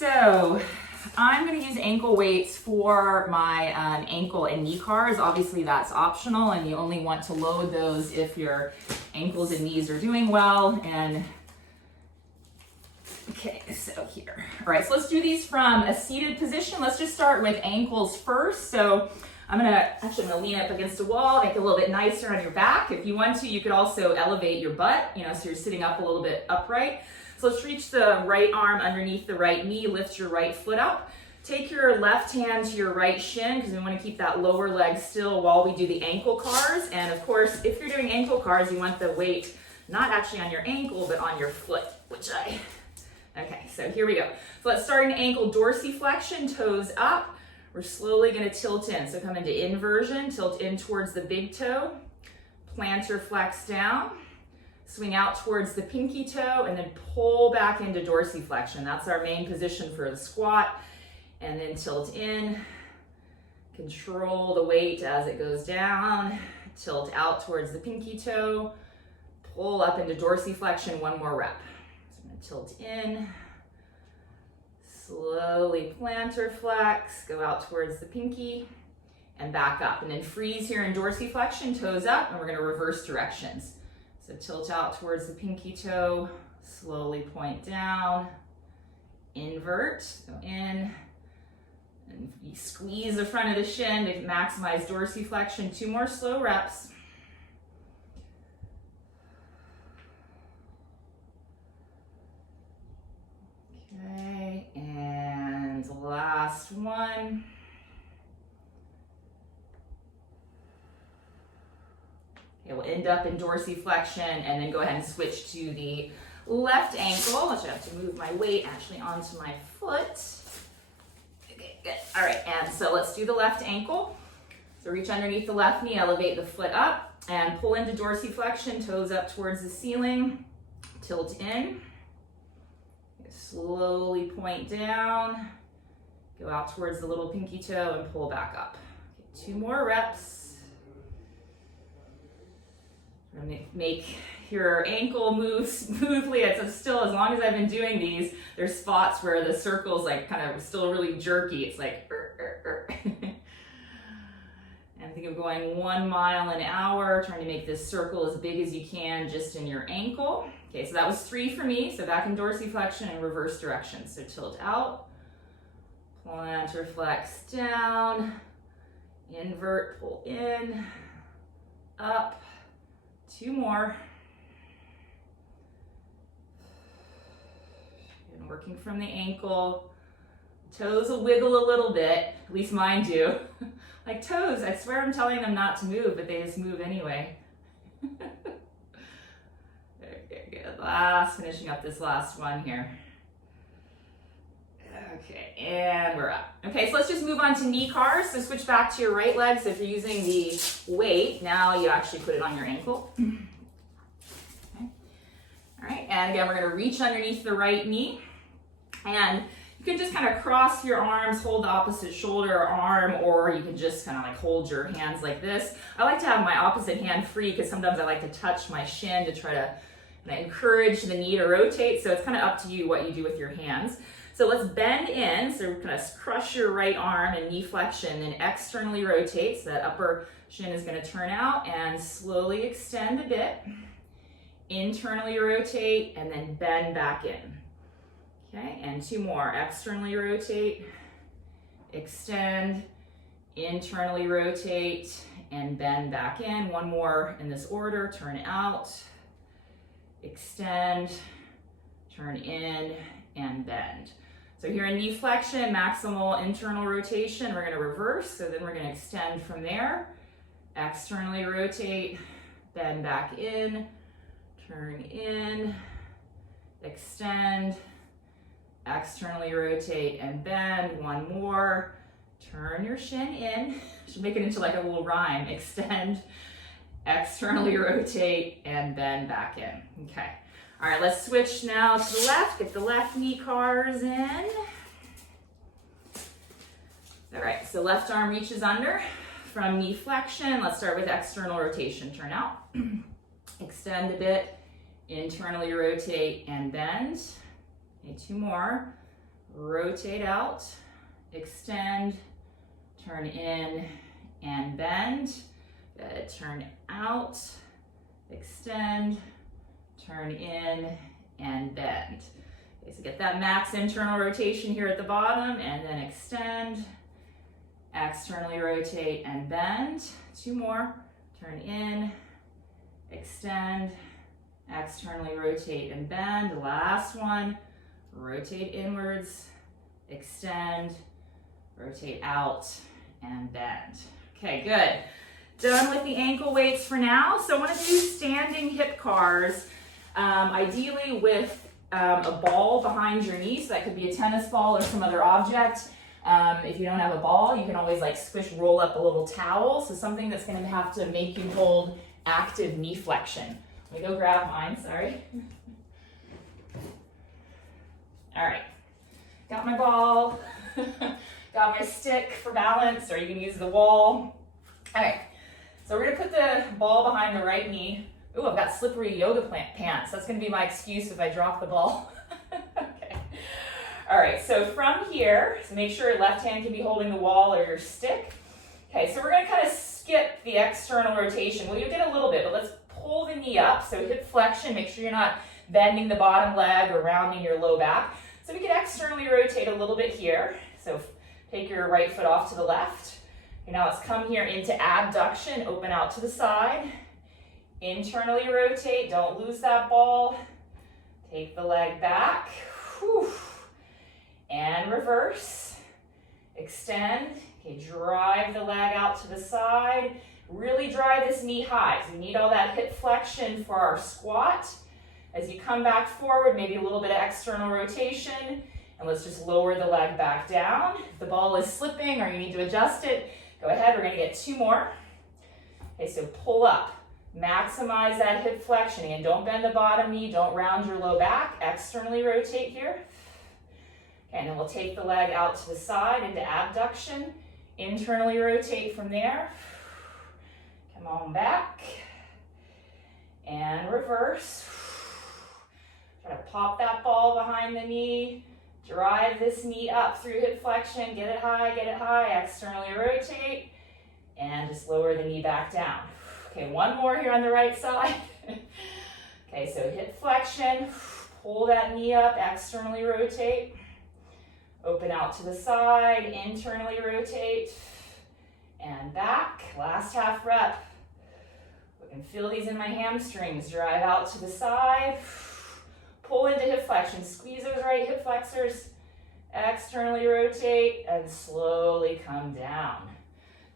So I'm going to use ankle weights for my ankle and knee cars. Obviously that's optional and you only want to load those if your ankles and knees are doing well. And okay, so here. All right, so let's do these from a seated position. Let's just start with ankles first. So I'm gonna lean up against a wall, make it a little bit nicer on your back. If you want to, you could also elevate your butt, so you're sitting up a little bit upright. So let's reach the right arm underneath the right knee, lift your right foot up. Take your left hand to your right shin because we want to keep that lower leg still while we do the ankle cars. And of course, if you're doing ankle cars, you want the weight not actually on your ankle, but on your foot, okay, so here we go. So let's start an ankle dorsiflexion, toes up. We're slowly going to tilt in. So come into inversion, tilt in towards the big toe, plantar flex down. Swing out towards the pinky toe and then pull back into dorsiflexion. That's our main position for the squat. And then tilt in, control the weight as it goes down, tilt out towards the pinky toe, pull up into dorsiflexion, one more rep. So I'm gonna tilt in, slowly plantar flex, go out towards the pinky and back up. And then freeze here in dorsiflexion, toes up, and we're gonna reverse directions. So tilt out towards the pinky toe, slowly point down, invert, go in, and you squeeze the front of the shin to maximize dorsiflexion. 2 more slow reps. Okay, and last one. It will end up in dorsiflexion and then go ahead and switch to the left ankle. I have to move my weight actually onto my foot. Okay, good. All right, and so let's do the left ankle. So reach underneath the left knee, elevate the foot up and pull into dorsiflexion, toes up towards the ceiling, tilt in. Slowly point down, go out towards the little pinky toe and pull back up. Okay, 2 more reps. Make your ankle move smoothly. It's still, as long as I've been doing these, there's spots where the circle's like kind of still really jerky. It's like, and think of going 1 mile an hour, trying to make this circle as big as you can just in your ankle. Okay, so that was 3 for me. So back in dorsiflexion and reverse direction. So tilt out, plantar flex down, invert, pull in, up. 2 more. And working from the ankle. Toes will wiggle a little bit, at least mine do. Like toes, I swear I'm telling them not to move, but they just move anyway. Okay, good. Finishing up this last one here. Okay, and we're up. Okay, so let's just move on to knee cars. So switch back to your right leg. So if you're using the weight, now you actually put it on your ankle. Okay. All right, and again, we're gonna reach underneath the right knee. And you can just kind of cross your arms, hold the opposite shoulder or arm, or you can just kind of like hold your hands like this. I like to have my opposite hand free because sometimes I like to touch my shin to try to encourage the knee to rotate. So it's kind of up to you what you do with your hands. So let's bend in, so we're gonna crush your right arm and knee flexion and externally rotate, so that upper shin is gonna turn out and slowly extend a bit. Internally rotate and then bend back in. Okay, and 2 more, externally rotate, extend, internally rotate, and bend back in. 1 more in this order, turn out, extend, turn in, and bend. So here in knee flexion, maximal internal rotation, we're gonna reverse, so then we're gonna extend from there, externally rotate, bend back in, turn in, extend, externally rotate and bend. 1 more, turn your shin in, should make it into like a little rhyme, extend, externally rotate and bend back in. Okay. All right, let's switch now to the left. Get the left knee cars in. All right, so left arm reaches under from knee flexion. Let's start with external rotation. Turn out, extend a bit, internally rotate and bend. Okay, 2 more. rotate out, extend, turn in and bend. Good, turn out, extend, turn in and bend. Okay, so get that max internal rotation here at the bottom and then extend, externally rotate and bend. 2 more, turn in, extend, externally rotate and bend. Last one, rotate inwards, extend, rotate out and bend. Okay, good. Done with the ankle weights for now. So I want to do standing hip cars, ideally with a ball behind your knee. So that could be a tennis ball or some other object. If you don't have a ball, you can always like roll up a little towel. So something that's going to have to make you hold active knee flexion. Let me go grab mine, sorry. All right, got my ball, got my stick for balance, or you can use the wall. All right, so we're gonna put the ball behind the right knee. Ooh, I've got slippery yoga pants. That's gonna be my excuse if I drop the ball. Okay. All right, so from here, so make sure your left hand can be holding the wall or your stick. Okay, so we're gonna kind of skip the external rotation. Well, you did a little bit, but let's pull the knee up. So hip flexion, make sure you're not bending the bottom leg or rounding your low back. So we can externally rotate a little bit here. So take your right foot off to the left. Okay, now let's come here into abduction, open out to the side. Internally rotate, don't lose that ball. Take the leg back. Whew. And reverse. Extend. Okay, drive the leg out to the side. Really drive this knee high. So we need all that hip flexion for our squat. As you come back forward, maybe a little bit of external rotation, and let's just lower the leg back down. If the ball is slipping or you need to adjust it, go ahead, we're gonna get 2 more. Okay, so pull up, maximize that hip flexion. Again, don't bend the bottom knee, don't round your low back, externally rotate here. Okay, and then we'll take the leg out to the side into abduction, internally rotate from there. Come on back, and reverse. Try to pop that ball behind the knee, drive this knee up through hip flexion, get it high, externally rotate, and just lower the knee back down. Okay, 1 more here on the right side. Okay, so hip flexion, pull that knee up, externally rotate, open out to the side, internally rotate, and back. Last half rep. I can feel these in my hamstrings. Drive out to the side. Pull into hip flexion. Squeeze those right hip flexors. Externally rotate and slowly come down.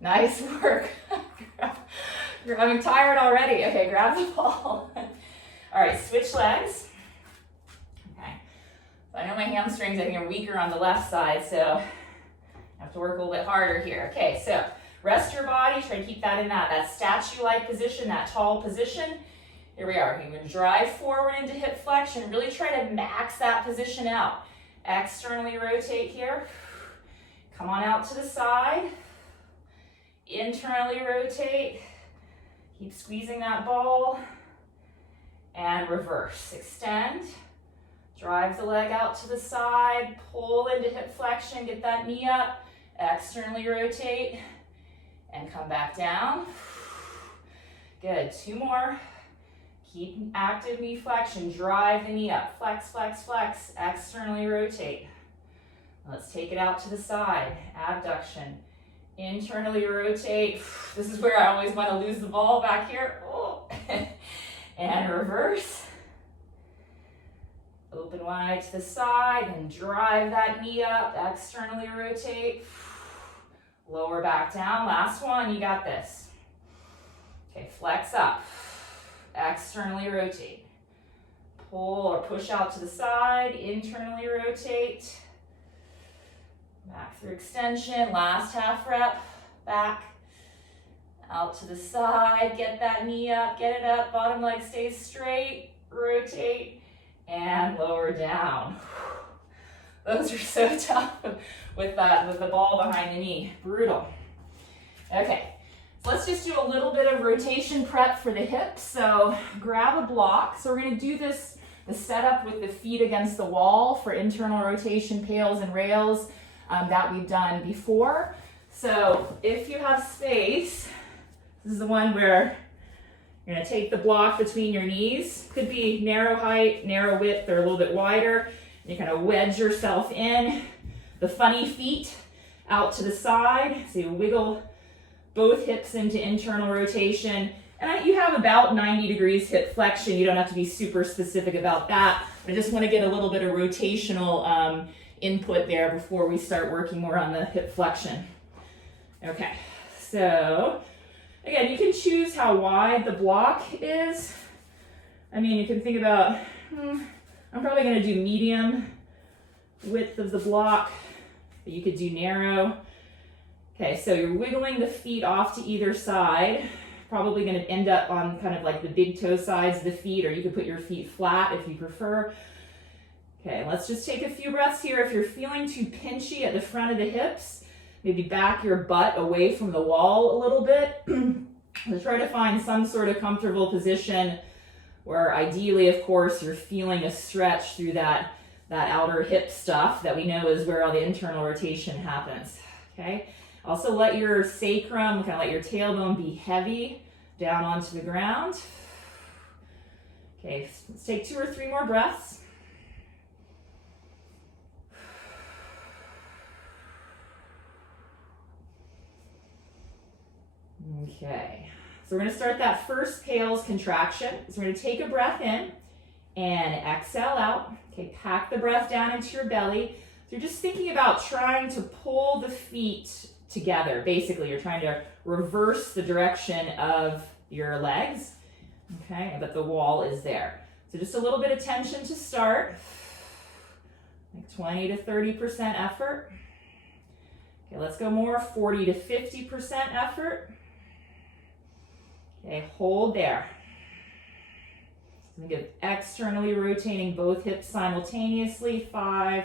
Nice work. I'm tired already. Okay, grab the ball. All right, switch legs. Okay. So I know my hamstrings, I think, are weaker on the left side, so I have to work a little bit harder here. Okay, so rest your body. Try to keep that in that statue-like position, that tall position. Here we are. You're going to drive forward into hip flexion. Really try to max that position out. Externally rotate here. Come on out to the side. Internally rotate. Keep squeezing that ball. And reverse. Extend. Drive the leg out to the side. Pull into hip flexion. Get that knee up. Externally rotate. And come back down. Good. 2 more. Keep active knee flexion. Drive the knee up. Flex, flex, flex. Externally rotate. Let's take it out to the side. Abduction. Internally rotate. This is where I always want to lose the ball back here. Oh. And reverse. Open wide to the side and drive that knee up. Externally rotate. Lower back down. Last one. You got this. Okay, flex up. Externally rotate. Pull or push out to the side. Internally rotate. Back through extension. Last half rep. Back. Out to the side. Get that knee up. Get it up. Bottom leg stays straight. Rotate. And lower down. Those are so tough with the ball behind the knee. Brutal. Okay. Let's just do a little bit of rotation prep for the hips. So grab a block. So we're going to do this The setup with the feet against the wall for internal rotation, PAILs and rails that we've done before. So if you have space, this is the one where you're going to take the block between your knees. Could be narrow height, narrow width, or a little bit wider. You kind of wedge yourself in. The funny feet out to the side. So you wiggle both hips into internal rotation. And you have about 90 degrees hip flexion. You don't have to be super specific about that. I just want to get a little bit of rotational input there before we start working more on the hip flexion. Okay, so again, you can choose how wide the block is. I mean, you can think about, I'm probably going to do medium width of the block, but you could do narrow. Okay, so you're wiggling the feet off to either side. Probably going to end up on kind of like the big toe sides of the feet, or you could put your feet flat if you prefer. Okay, let's just take a few breaths here. If you're feeling too pinchy at the front of the hips, maybe back your butt away from the wall a little bit. So try to find some sort of comfortable position where ideally, of course, you're feeling a stretch through that outer hip stuff that we know is where all the internal rotation happens. Okay. Also let your sacrum, kind of let your tailbone be heavy down onto the ground. Okay, let's take 2 or 3 more breaths. Okay, so we're going to start that first PAILs contraction. So we're going to take a breath in and exhale out. Okay, pack the breath down into your belly. So you're just thinking about trying to pull the feet together. Basically, you're trying to reverse the direction of your legs, okay, but the wall is there. So just a little bit of tension to start, like 20 to 30% effort. Okay, let's go more, 40 to 50% effort. Okay, hold there. Good. Externally rotating both hips simultaneously. 5,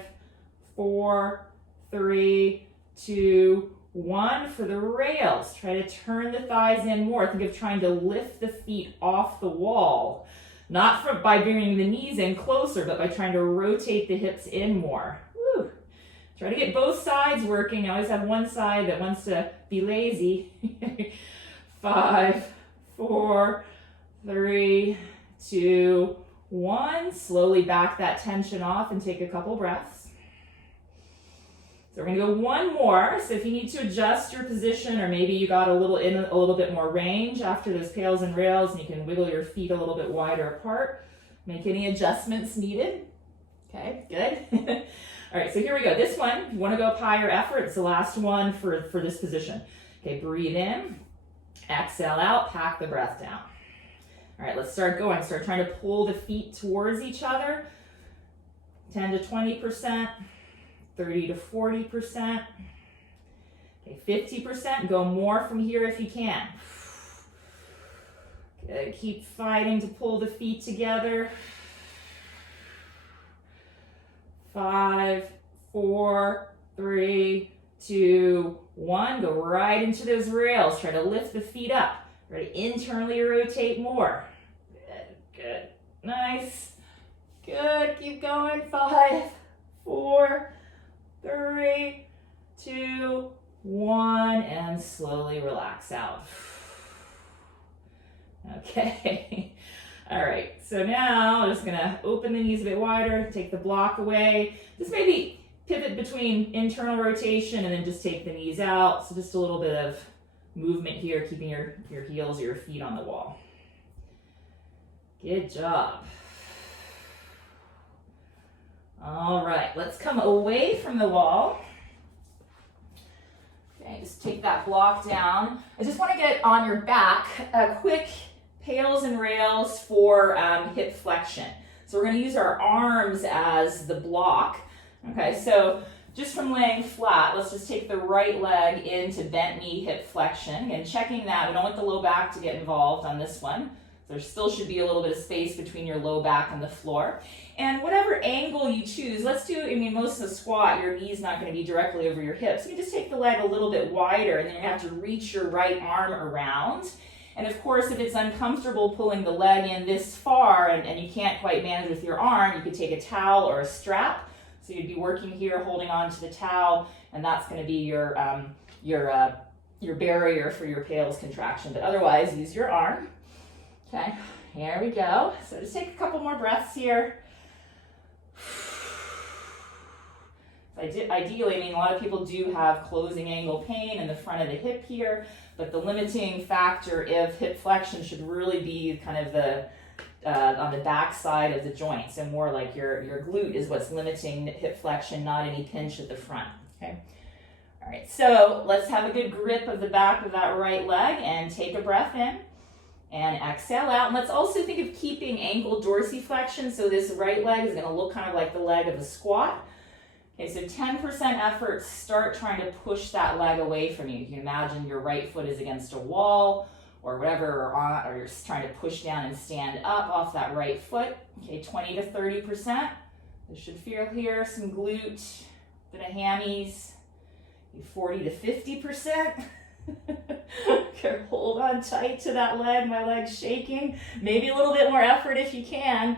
4, 3, 2, 1 for the rails. Try to turn the thighs in more. Think of trying to lift the feet off the wall. Not by bringing the knees in closer, but by trying to rotate the hips in more. Woo. Try to get both sides working. I always have one side that wants to be lazy. 5, 4, 3, 2, 1. Slowly back that tension off and take a couple breaths. So we're going to go one more. So if you need to adjust your position, or maybe you got a little bit more range after those PAILs and rails, and you can wiggle your feet a little bit wider apart. Make any adjustments needed. Okay, good. All right, so here we go. This one, if you want to go up higher effort, it's the last one for this position. Okay, breathe in, exhale out, pack the breath down. All right, let's start going. Start trying to pull the feet towards each other. 10 to 20%. 30 to 40%, okay, 50%, go more from here if you can. Good. Keep fighting to pull the feet together. 5, 4, 3, 2, 1, go right into those rails. Try to lift the feet up. Ready, internally rotate more. Good, good, nice, good, keep going. 5, 4, 3, 2, 1, and slowly relax out. Okay. All right, so now I'm just gonna open the knees a bit wider, take the block away. Just maybe pivot between internal rotation and then just take the knees out. So just a little bit of movement here, keeping your heels or your feet on the wall. Good job. All right, let's come away from the wall. Okay, just take that block down. I just want to get on your back a quick PAILs and rails for hip flexion. So we're going to use our arms as the block. Okay, so just from laying flat, let's just take the right leg into bent knee hip flexion. And checking that, we don't want the low back to get involved on this one. There still should be a little bit of space between your low back and the floor. And whatever angle you choose, let's do, most of the squat, your knee's not going to be directly over your hips. So you just take the leg a little bit wider, and then you have to reach your right arm around. And of course, if it's uncomfortable pulling the leg in this far and you can't quite manage with your arm, you could take a towel or a strap. So you'd be working here, holding on to the towel, and that's going to be your barrier for your PAILs contraction. But otherwise, use your arm. Okay, here we go. So just take a couple more breaths here. Ideally, I mean, a lot of people do have closing angle pain in the front of the hip here, but the limiting factor of hip flexion should really be kind of the on the back side of the joint. So more like your glute is what's limiting hip flexion, not any pinch at the front. Okay. All right, so let's have a good grip of the back of that right leg and take a breath in and exhale out. And let's also think of keeping ankle dorsiflexion. So this right leg is going to look kind of like the leg of a squat. Okay, so 10% effort, start trying to push that leg away from you. You can imagine your right foot is against a wall or whatever, or you're trying to push down and stand up off that right foot. Okay, 20 to 30%. You should feel here some glute, bit of hammies, 40 to 50%. Okay, hold on tight to that leg, my leg's shaking. Maybe a little bit more effort if you can.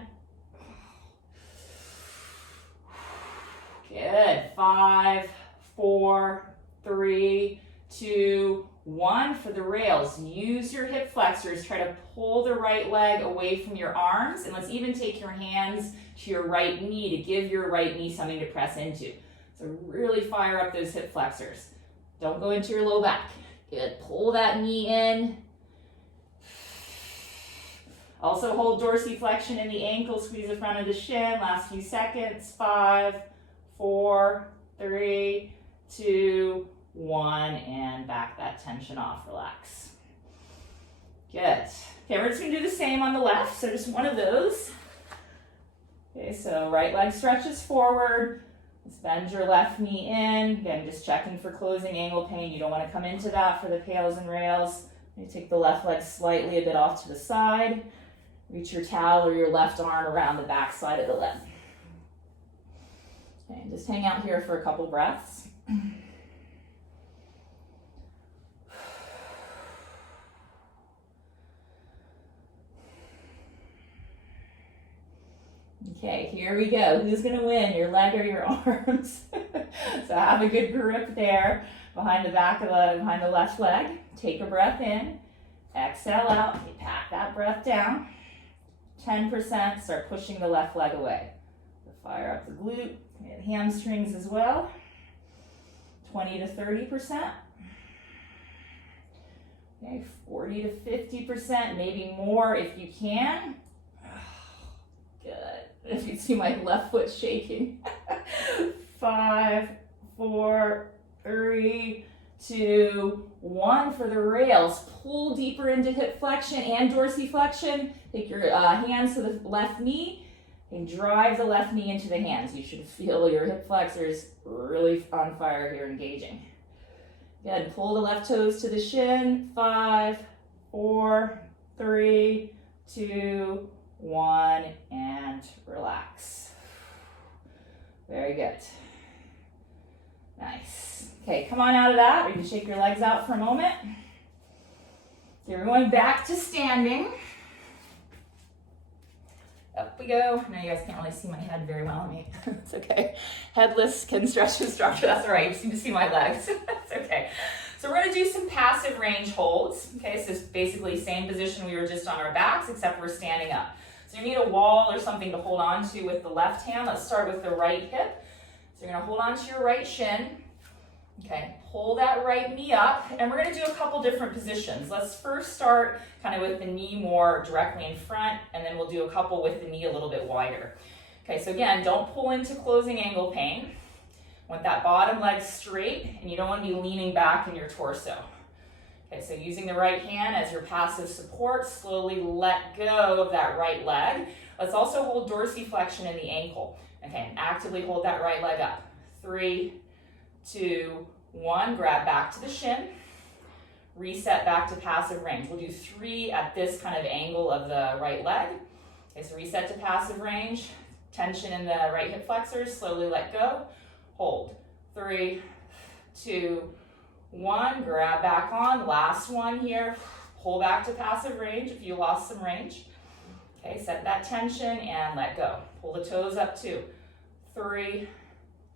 Good. 5, 4, 3, 2, 1 for the rails. Use your hip flexors. Try to pull the right leg away from your arms, and let's even take your hands to your right knee to give your right knee something to press into. So really fire up those hip flexors. Don't go into your low back. Good. Pull that knee in. Also hold dorsiflexion in the ankle. Squeeze the front of the shin. Last few seconds. 5, 4, 3, 2, 1, and back that tension off. Relax. Good. Okay, we're just going to do the same on the left. So just one of those. Okay, so right leg stretches forward. Let's bend your left knee in. Again, just checking for closing angle pain. You don't want to come into that for the PAILs and rails. You take the left leg slightly a bit off to the side. Reach your towel or your left arm around the back side of the leg. Okay, just hang out here for a couple breaths. Okay, here we go. Who's going to win, your leg or your arms? So have a good grip there behind the behind the left leg. Take a breath in. Exhale out. You pat that breath down. 10%. Start pushing the left leg away. So fire up the glute. And hamstrings as well. 20 to 30%. Okay, 40 to 50%, maybe more if you can. Good. If you see my left foot shaking. 5, 4, 3, 2, 1 for the rails. Pull deeper into hip flexion and dorsiflexion. Take your hands to the left knee and drive the left knee into the hands. You should feel your hip flexors really on fire here, engaging. Good. Pull the left toes to the shin. 5, 4, 3, 2, 1, and relax. Very good. Nice. Okay, come on out of that. You can shake your legs out for a moment. So we're going back to standing. Up we go. I know you guys can't really see my head very well on me. It's okay. Headless Kinstretch instructor. That's all right. You just need to see my legs. It's okay. So we're going to do some passive range holds. Okay, so it's basically same position we were just on our backs, except we're standing up. So you need a wall or something to hold on to with the left hand. Let's start with the right hip. So you're going to hold on to your right shin. Okay, pull that right knee up, and we're going to do a couple different positions. Let's first start kind of with the knee more directly in front, and then we'll do a couple with the knee a little bit wider. Okay, so again, don't pull into closing angle pain. Want that bottom leg straight, and you don't want to be leaning back in your torso. Okay, so using the right hand as your passive support, slowly let go of that right leg. Let's also hold dorsiflexion in the ankle. Okay, and actively hold that right leg up. 3, 2, 1, grab back to the shin. Reset back to passive range. We'll do 3 at this kind of angle of the right leg. Okay, so reset to passive range. Tension in the right hip flexors, slowly let go. Hold. 3, 2, 1, grab back on. Last one here. Pull back to passive range if you lost some range. Okay, set that tension and let go. Pull the toes up 2, 3,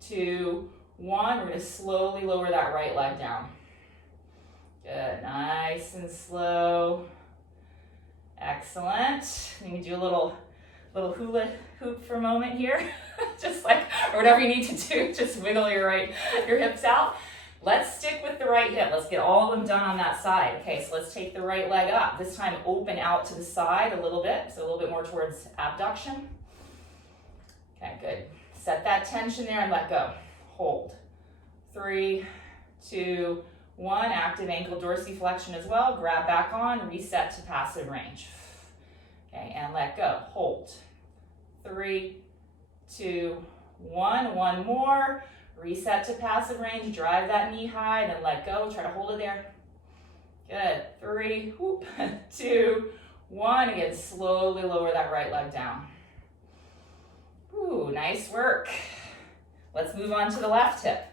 2, 1. We're going to slowly lower that right leg down. Good, nice and slow. Excellent. You can do a little hula hoop for a moment here. Just like, or whatever you need to do, just wiggle your hips out. Let's stick with the right hip. Let's get all of them done on that side. Okay, so let's take the right leg up. This time open out to the side a little bit, so a little bit more towards abduction. Okay, good. Set that tension there and let go. Hold. 3, 2, 1. Active ankle dorsiflexion as well. Grab back on, reset to passive range. Okay, and let go. Hold. 3, 2, 1. One more. Reset to passive range. Drive that knee high, then let go. Try to hold it there. Good. 3, 2, 1. Again, slowly lower that right leg down. Ooh, nice work. Let's move on to the left hip.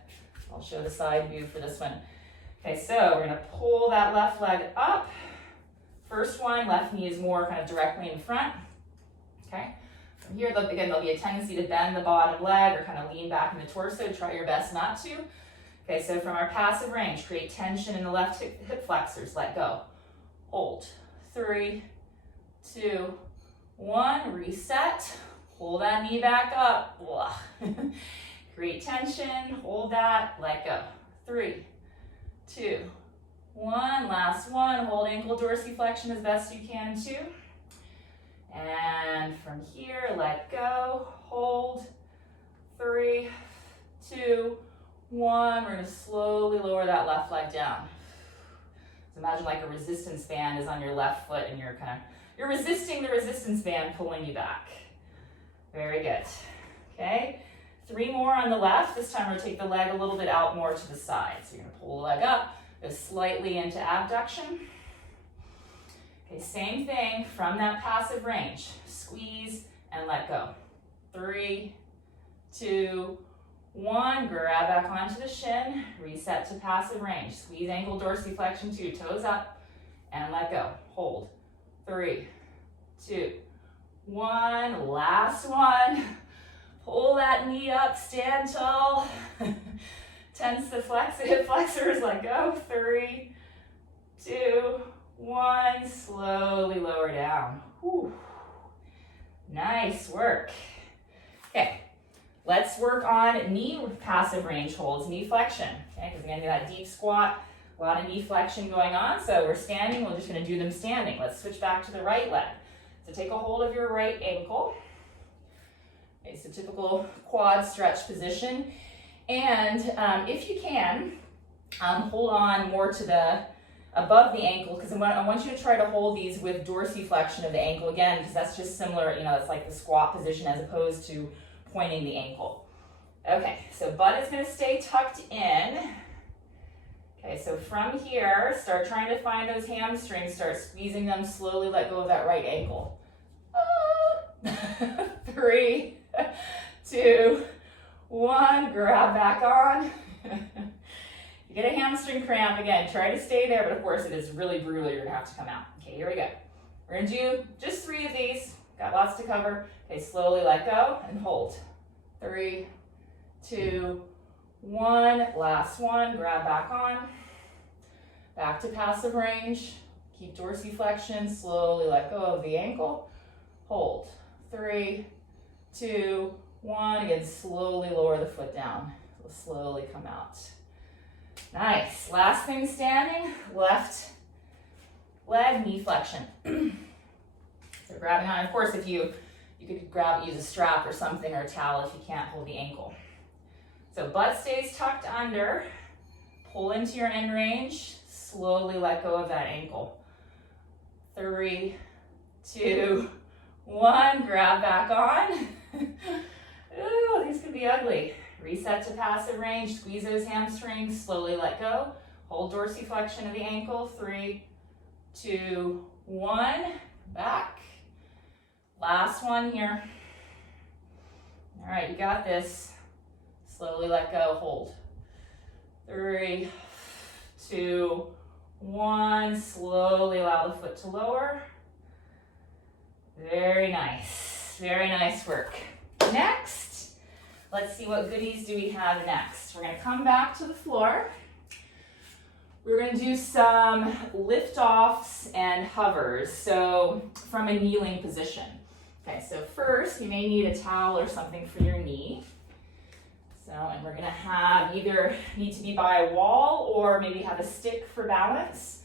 I'll show the side view for this one. Okay, so we're going to pull that left leg up. First one, left knee is more kind of directly in front. Okay. From here, again, there'll be a tendency to bend the bottom leg or kind of lean back in the torso. Try your best not to. Okay, so from our passive range, create tension in the left hip flexors. Let go. Hold. 3, 2, 1. Reset. Pull that knee back up. Create tension. Hold that. Let go. 3, 2, 1. Last one. Hold ankle dorsiflexion as best you can too. And from here, let go, hold, 3, 2, 1. We're going to slowly lower that left leg down. So imagine like a resistance band is on your left foot and you're resisting the resistance band pulling you back. Very good. Okay, 3 more on the left. This time we're going to take the leg a little bit out more to the side. So you're going to pull the leg up, go slightly into abduction. Okay, same thing from that passive range. Squeeze and let go. 3, 2, 1. Grab back onto the shin. Reset to passive range. Squeeze ankle dorsiflexion 2. Toes up and let go. Hold. 3, 2, 1. Last one. Pull that knee up. Stand tall. Tense the hip flexors. Let go. 3, 2, 1. Slowly lower down. Whew. Nice work. Okay, let's work on knee passive range holds, knee flexion. Okay, because again, that deep squat, a lot of knee flexion going on. So we're standing, we're just going to do them standing. Let's switch back to the right leg. So take a hold of your right ankle. Okay, so typical quad stretch position. And if you can, hold on more to the above the ankle, because I want you to try to hold these with dorsiflexion of the ankle again, because that's just similar, it's like the squat position as opposed to pointing the ankle. Okay, so butt is going to stay tucked in. Okay, so from here, start trying to find those hamstrings, start squeezing them, slowly let go of that right ankle. 3, 2, 1, grab back on. You get a hamstring cramp, again, try to stay there, but of course it is really brutal, you're gonna have to come out. Okay, here we go. We're gonna do just 3 of these, got lots to cover. Okay, slowly let go and hold. 3, 2, 1, last one, grab back on. Back to passive range, keep dorsiflexion, slowly let go of the ankle. Hold. 3, 2, 1, again, slowly lower the foot down. It'll slowly come out. Nice. Last thing standing, left leg knee flexion. So grabbing on, of course, if you could use a strap or something or a towel if you can't hold the ankle. So butt stays tucked under, pull into your end range, slowly let go of that ankle. 3, 2, 1, grab back on. Ooh, these could be ugly. Reset to passive range, squeeze those hamstrings, slowly let go. Hold dorsiflexion of the ankle. 3, 2, 1, back. Last one here. All right, you got this. Slowly let go, hold. 3, 2, 1. Slowly allow the foot to lower. Very nice work. Next, let's see what goodies do we have next. We're going to come back to the floor. We're going to do some lift-offs and hovers, so from a kneeling position. Okay, so first you may need a towel or something for your knee. So, and we're going to have either need to be by a wall or maybe have a stick for balance.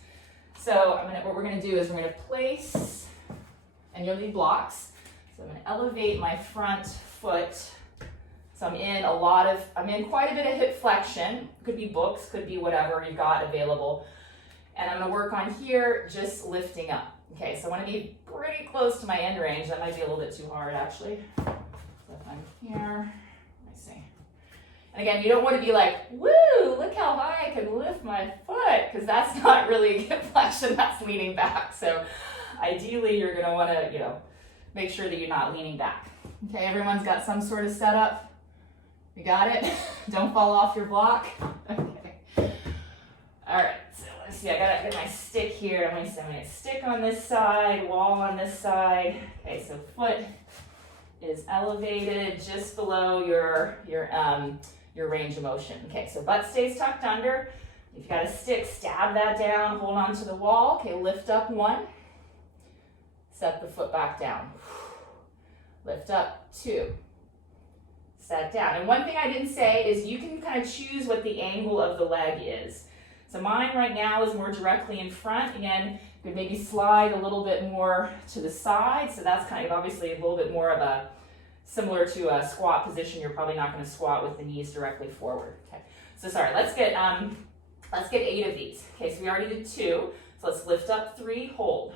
So what we're going to do is we're going to place, and you'll need blocks. So I'm going to elevate my front foot. So I'm in quite a bit of hip flexion. Could be books, could be whatever you've got available. And I'm going to work on here, just lifting up. Okay, so I want to be pretty close to my end range. That might be a little bit too hard, actually. So if I'm here, let me see. And again, you don't want to be like, woo, look how high I can lift my foot, because that's not really hip flexion, that's leaning back. So ideally, you're going to want to, make sure that you're not leaning back. Okay, everyone's got some sort of setup. You got it? Don't fall off your block. Okay. All right, so let's see. I gotta get my stick here. I'm gonna stick on this side, wall on this side. Okay, so foot is elevated just below your range of motion. Okay, so butt stays tucked under. If you got a stick, stab that down, hold on to the wall. Okay, lift up 1. Set the foot back down. Lift up 2. Set down. And one thing I didn't say is you can kind of choose what the angle of the leg is. So mine right now is more directly in front. Again, you could maybe slide a little bit more to the side. So that's kind of obviously a little bit more of a, similar to a squat position. You're probably not going to squat with the knees directly forward. Okay. So sorry, let's get 8 of these. Okay, so we already did 2. So let's lift up 3, hold.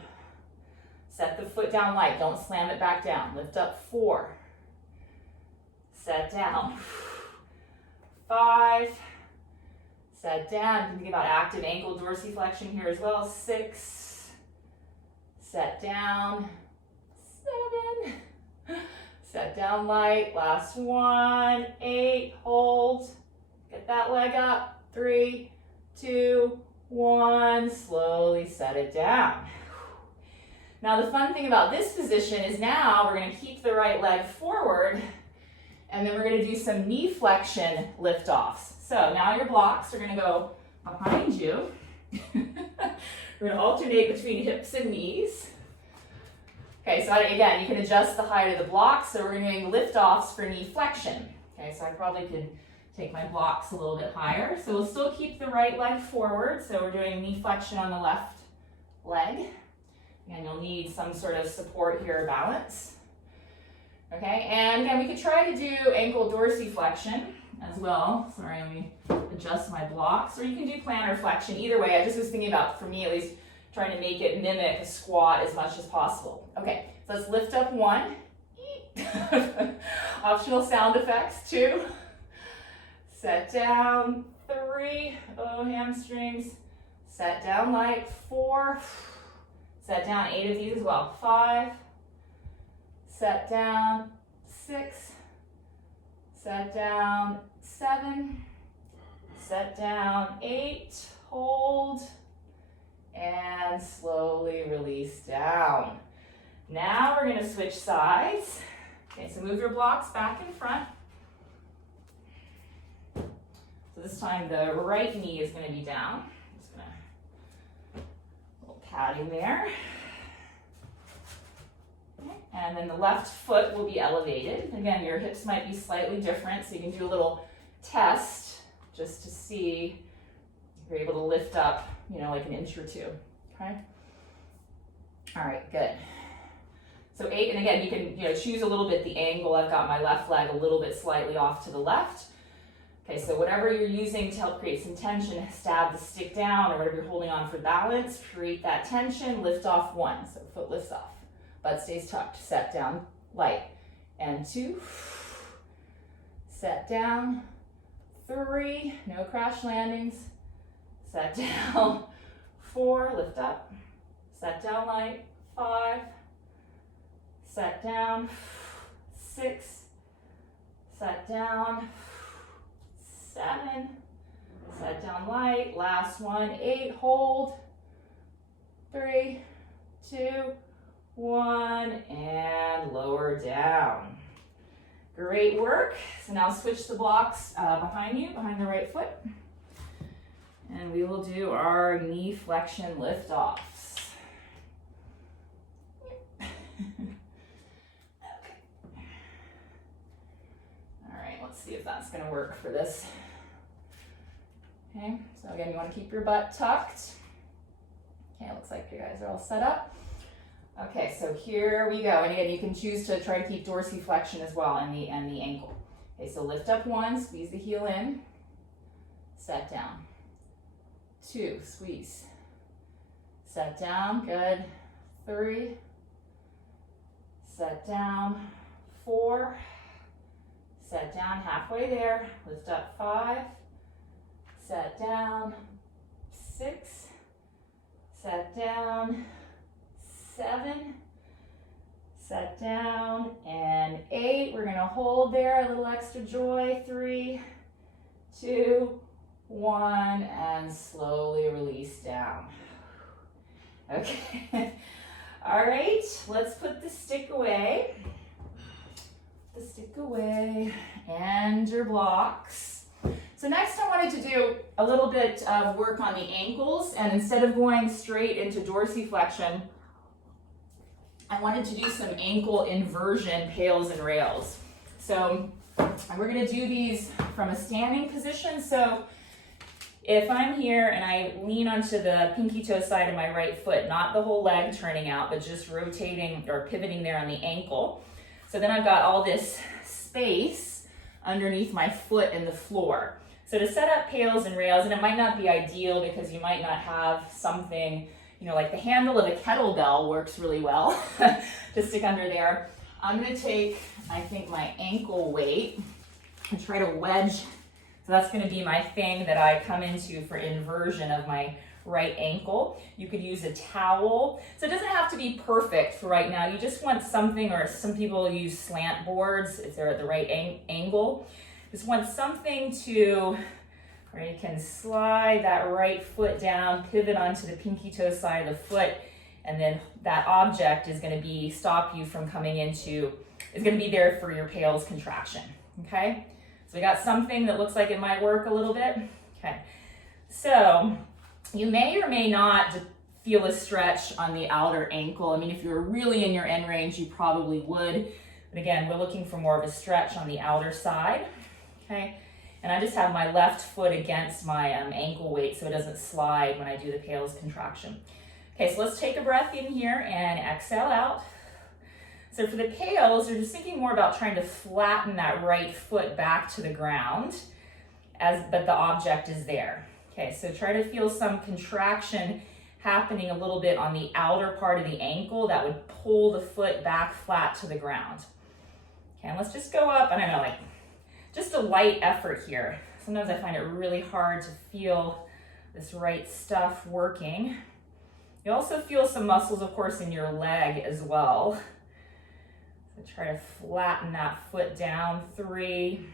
Set the foot down light, don't slam it back down. Lift up 4. Set down. 5. Set down. Think about active ankle dorsiflexion here as well. 6. Set down. 7. Set down light. Last 1. 8. Hold. Get that leg up. 3, 2, 1. Slowly set it down. Now the fun thing about this position is now we're going to keep the right leg forward, and then we're going to do some knee flexion lift-offs. So now your blocks are going to go behind you. We're going to alternate between hips and knees. Okay, so again, you can adjust the height of the blocks. So we're doing lift-offs for knee flexion. Okay, so I probably could take my blocks a little bit higher. So we'll still keep the right leg forward. So we're doing knee flexion on the left leg. And you'll need some sort of support here or balance. Okay, and again, we could try to do ankle dorsiflexion as well. Sorry, let me adjust my blocks. Or you can do plantar flexion. Either way, I just was thinking about, for me at least, trying to make it mimic a squat as much as possible. Okay, so let's lift up 1. Optional sound effects. 2. Set down. 3. Oh, hamstrings. Set down light. 4. Set down. 8 of these as well. 5. Set down. 6. Set down. 7. Set down. 8. Hold. And slowly release down. Now we're going to switch sides. Okay, so move your blocks back in front. So this time the right knee is going to be down. Just going to a little padding there. Okay. And then the left foot will be elevated. Again, your hips might be slightly different, so you can do a little test just to see if you're able to lift up, like an inch or 2. Okay. All right, good. So 8, and again, you can choose a little bit the angle. I've got my left leg a little bit slightly off to the left. Okay, so whatever you're using to help create some tension, stab the stick down, or whatever you're holding on for balance, create that tension, lift off 1. So foot lifts off, butt stays tucked, set down, light, and 2. Set down, 3, no crash landings, set down, 4, lift up, set down light, 5, set down, 6, set down, 7, set down light, last one, 8, hold, 3, 2, 1, and lower down. Great work. So now switch the blocks behind you, behind the right foot. And we will do our knee flexion lift-offs. Okay. All right, let's see if that's gonna work for this. Okay, so again, you wanna keep your butt tucked. Okay, looks like you guys are all set up. Okay, so here we go. And again, you can choose to try to keep dorsiflexion as well and the ankle. Okay, so lift up 1, squeeze the heel in, set down. 2, squeeze, set down, good. 3, set down. 4, set down, halfway there. Lift up 5, set down. 6, set down. 7, set down, and 8. We're gonna hold there, a little extra joy. 3, 2, 1, and slowly release down. Okay. All right, let's put the stick away. The stick away, and your blocks. So next I wanted to do a little bit of work on the ankles, and instead of going straight into dorsiflexion, I wanted to do some ankle inversion PAILs and rails. So we're gonna do these from a standing position. So if I'm here and I lean onto the pinky toe side of my right foot, not the whole leg turning out, but just rotating or pivoting there on the ankle. So then I've got all this space underneath my foot and the floor. So to set up PAILs and rails, and it might not be ideal because you might not have something, you know, like the handle of a kettlebell works really well to stick under there. I'm gonna take, I think, my ankle weight and try to wedge. So that's gonna be my thing that I come into for inversion of my right ankle. You could use a towel. So it doesn't have to be perfect for right now. You just want something, or some people use slant boards if they're at the right angle. Just want something to, where you can slide that right foot down, pivot onto the pinky toe side of the foot, and then that object is going to be stop you from coming into, is going to be there for your PAILs contraction. Okay, so we got something that looks like it might work a little bit. Okay, so you may or may not feel a stretch on the outer ankle. I mean, if you're really in your end range, you probably would. But again, we're looking for more of a stretch on the outer side. Okay. And I just have my left foot against my ankle weight so it doesn't slide when I do the PAILs contraction. Okay, so let's take a breath in here and exhale out. So for the PAILs, you're just thinking more about trying to flatten that right foot back to the ground, but the object is there. Okay, so try to feel some contraction happening a little bit on the outer part of the ankle that would pull the foot back flat to the ground. Okay, and let's just go up, I don't know, like just a light effort here. Sometimes I find it really hard to feel this right stuff working. You also feel some muscles, of course, in your leg as well. So try to flatten that foot down. 3,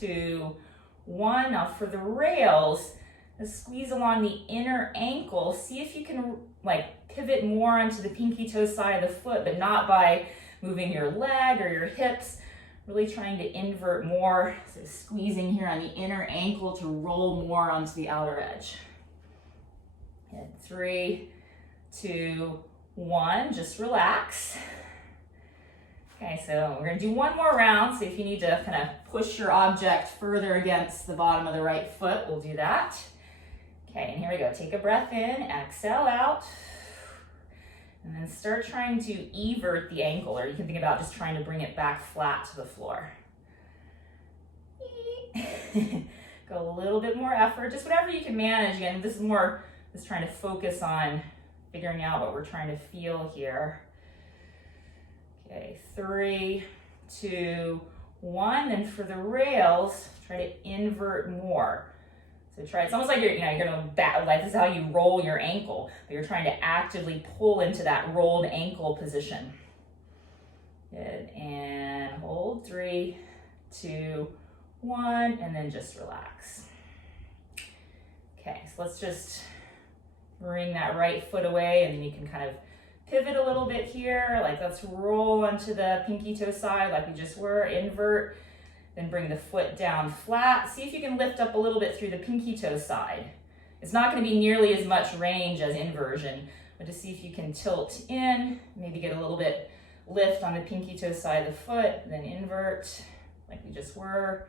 2, 1. Now for the rails, let's squeeze along the inner ankle. See if you can like pivot more onto the pinky toe side of the foot, but not by moving your leg or your hips. Really trying to invert more, so squeezing here on the inner ankle to roll more onto the outer edge. And 3, 2, 1, just relax. Okay, so we're gonna do one more round. So if you need to kind of push your object further against the bottom of the right foot, we'll do that. Okay, and here we go. Take a breath in, exhale out. And then start trying to evert the ankle, or you can think about just trying to bring it back flat to the floor. Go a little bit more effort, just whatever you can manage. Again, this is more just trying to focus on figuring out what we're trying to feel here. Okay, 3, 2, 1. Then for the rails, try to invert more. So try, it's almost like you're gonna back, like this is how you roll your ankle, but you're trying to actively pull into that rolled ankle position. Good, and hold. 3, 2, 1, and then just relax. Okay, so let's just Bring that right foot away, and then you can kind of pivot a little bit here. Like let's roll onto the pinky toe side like we just were, invert, then bring the foot down flat. See if you can lift up a little bit through the pinky toe side. It's not going to be nearly as much range as inversion, but just see if you can tilt in, maybe get a little bit lift on the pinky toe side of the foot, then invert like we just were,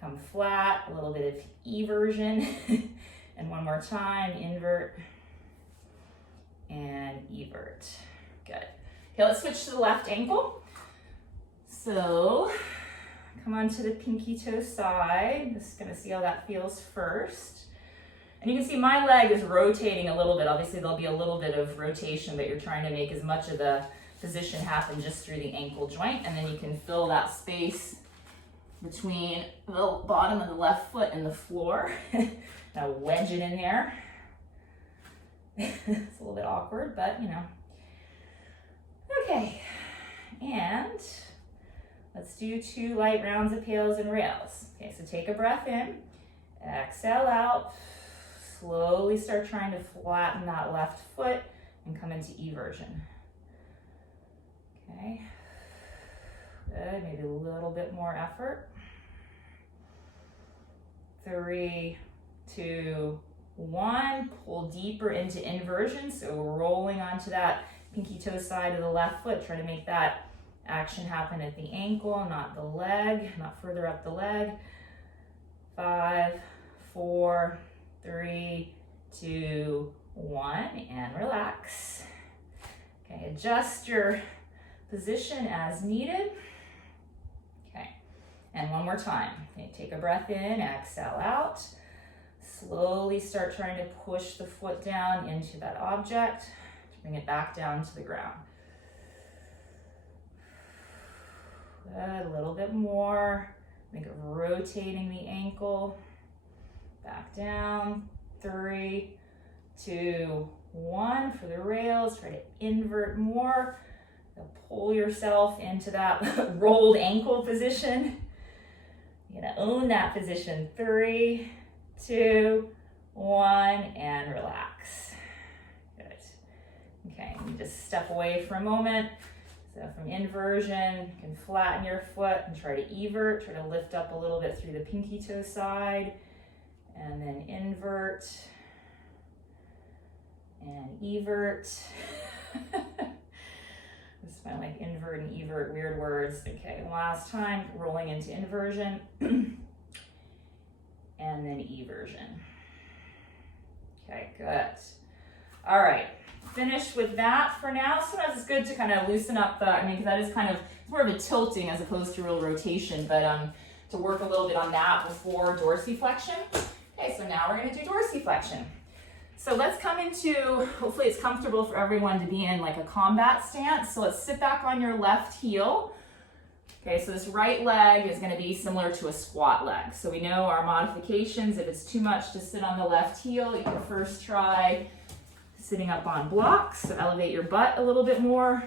come flat, a little bit of eversion, and one more time, invert and evert. Good. Okay, let's switch to the left ankle. So come onto the pinky toe side. Just gonna see how that feels first. And you can see my leg is rotating a little bit. Obviously there'll be a little bit of rotation, but you're trying to make as much of the position happen just through the ankle joint, and then you can fill that space between the bottom of the left foot and the floor. Now wedge it in there. It's a little bit awkward, but you know. Okay, and let's do 2 light rounds of PAILs and rails. Okay, so take a breath in, exhale out, slowly start trying to flatten that left foot and come into eversion. Okay, good, maybe a little bit more effort. 3, 2, 1, pull deeper into inversion, so rolling onto that pinky toe side of the left foot, try to make that action happen at the ankle, not the leg, not further up the leg. 5, 4, 3, 2, 1, and relax. Okay, adjust your position as needed. Okay, and one more time. Okay, take a breath in, exhale out. Slowly start trying to push the foot down into that object to bring it back down to the ground. Good, a little bit more. Think of rotating the ankle. Back down. 3, 2, 1 for the rails. Try to invert more. Pull yourself into that rolled ankle position. You're gonna own that position. 3, 2, 1, and relax. Good. Okay, you just step away for a moment. So from inversion, you can flatten your foot and try to evert. Try to lift up a little bit through the pinky toe side, and then invert and evert. This might like invert and evert, weird words. Okay, last time, rolling into inversion. And then eversion. Okay, good. All right, finish with that for now. Sometimes it's good to kind of loosen up the, because that is kind of, it's more of a tilting as opposed to real rotation, but to work a little bit on that before dorsiflexion. Okay, so now we're gonna do dorsiflexion. So let's come into, hopefully it's comfortable for everyone to be in like a combat stance. So let's sit back on your left heel. Okay, so this right leg is going to be similar to a squat leg. So we know our modifications. If it's too much to sit on the left heel, you can first try sitting up on blocks. So elevate your butt a little bit more,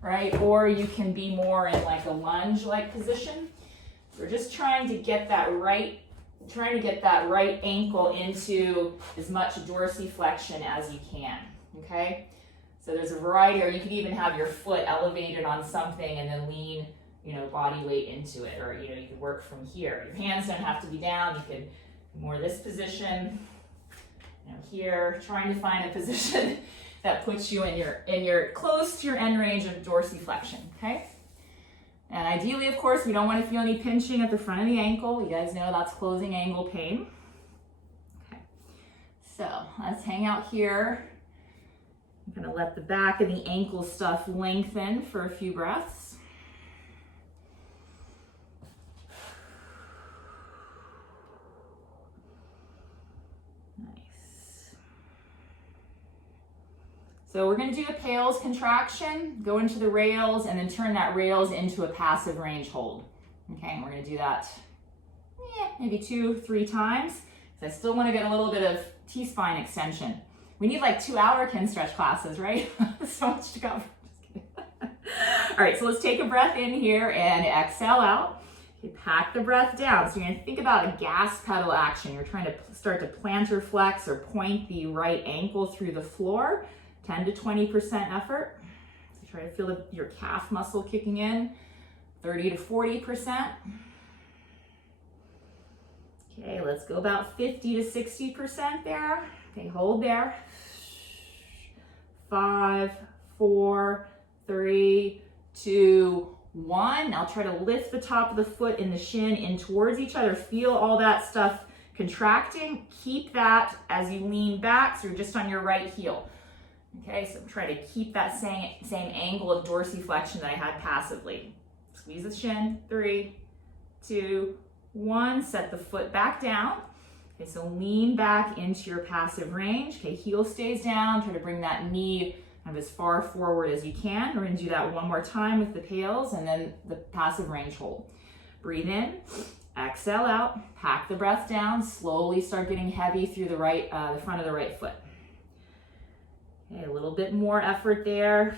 right? Or you can be more in like a lunge-like position. We're just trying to get that right ankle into as much dorsiflexion as you can, okay? So there's a variety, or you could even have your foot elevated on something and then lean, body weight into it, or, you could work from here. Your hands don't have to be down. You could more this position, here, trying to find a position that puts you in your close to your end range of dorsiflexion, okay? And ideally, of course, we don't want to feel any pinching at the front of the ankle. You guys know that's closing angle pain. Okay, so let's hang out here. I'm gonna let the back of the ankle stuff lengthen for a few breaths. So we're going to do a PAILs contraction, go into the rails, and then turn that rails into a passive range hold. Okay, and we're going to do that maybe 2-3 times. So I still want to get a little bit of T-spine extension. We need like 2-hour Kinstretch classes, right? So much to cover. All right, so let's take a breath in here and exhale out. Okay, pack the breath down. So you're gonna think about a gas pedal action. You're trying to start to plantar flex or point the right ankle through the floor. 10 to 20% effort. So try to feel your calf muscle kicking in. 30 to 40%. Okay, let's go about 50 to 60% there. Okay, hold there. 5, 4, 3, 2, 1. Now try to lift the top of the foot and the shin in towards each other. Feel all that stuff contracting. Keep that as you lean back, so you're just on your right heel. Okay, so try to keep that same angle of dorsiflexion that I had passively. Squeeze the shin. 3, 2, 1. Set the foot back down. Okay, so lean back into your passive range. Okay, heel stays down. Try to bring that knee kind of as far forward as you can. We're gonna do that one more time with the PAILs and then the passive range hold. Breathe in, exhale out, pack the breath down, slowly start getting heavy through the front of the right foot. Okay, a little bit more effort there.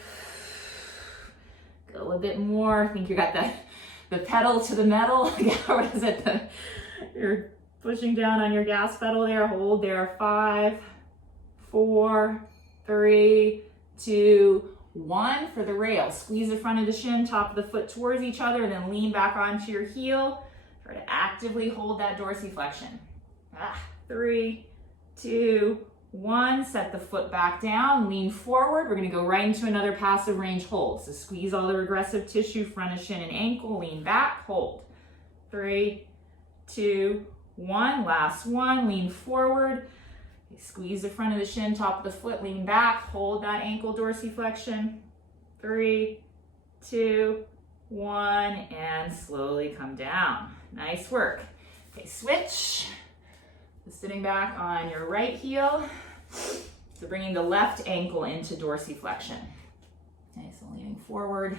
Go a bit more. I think you got the pedal to the metal. What is it? You're pushing down on your gas pedal there. Hold there. 5, 4, 3, 2, 1 for the rail. Squeeze the front of the shin, top of the foot towards each other, and then lean back onto your heel. Try to actively hold that dorsiflexion. 3, 2, 1. Set the foot back down, lean forward. We're gonna go right into another passive range hold. So squeeze all the regressive tissue, front of shin and ankle, lean back, hold. 3, 2, 1. Last one, lean forward. Squeeze the front of the shin, top of the foot, lean back, hold that ankle dorsiflexion. 3, 2, 1, and slowly come down. Nice work. Okay, switch. So sitting back on your right heel. So bringing the left ankle into dorsiflexion. Okay, so leaning forward.